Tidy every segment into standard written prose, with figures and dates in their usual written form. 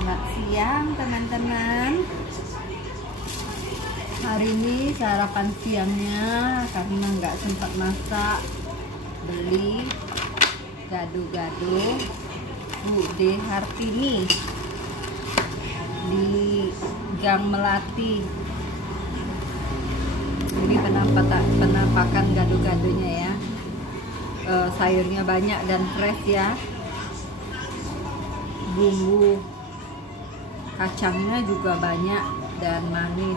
Selamat siang teman-teman. Hari ini sarapan siangnya karena nggak sempat masak, beli gado-gado Bude Hartini di Gang Melati. Ini penampakan gado-gadonya ya. Sayurnya banyak dan fresh ya. Bumbu kacangnya juga banyak dan manis.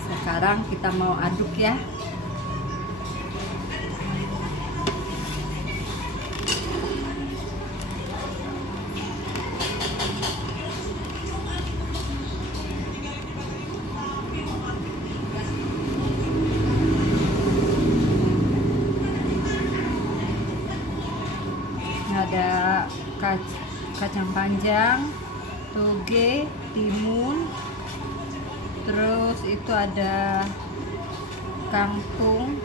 Sekarang kita mau aduk ya. Ada kacang panjang, toge, timun, terus itu ada kangkung,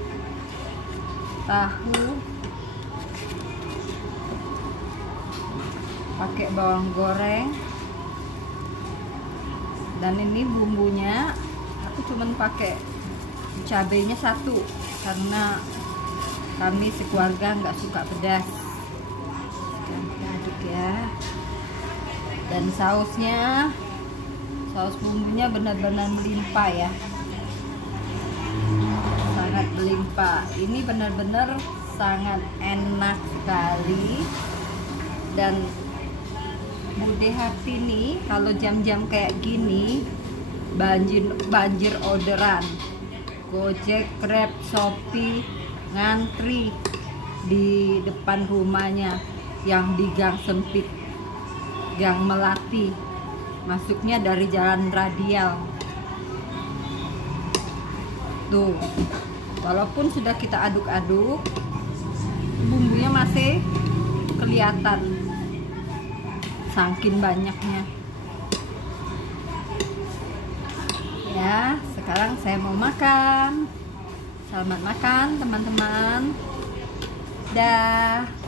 tahu, pakai bawang goreng, dan ini bumbunya aku cuman pakai cabenya satu karena kami sekeluarga nggak suka pedas. Kita aduk ya. Dan saus bumbunya benar-benar melimpah ya, sangat melimpah. Ini benar-benar sangat enak sekali. Dan Bude Hartini kalau jam-jam kayak gini banjir orderan, Gojek, Grab, Shopee, ngantri di depan rumahnya yang di gang sempit, Gang Melati, masuknya dari jalan radial. Tuh, walaupun sudah kita aduk-aduk, bumbunya masih kelihatan saking banyaknya. Ya, sekarang saya mau makan. Selamat makan teman-teman. Dah.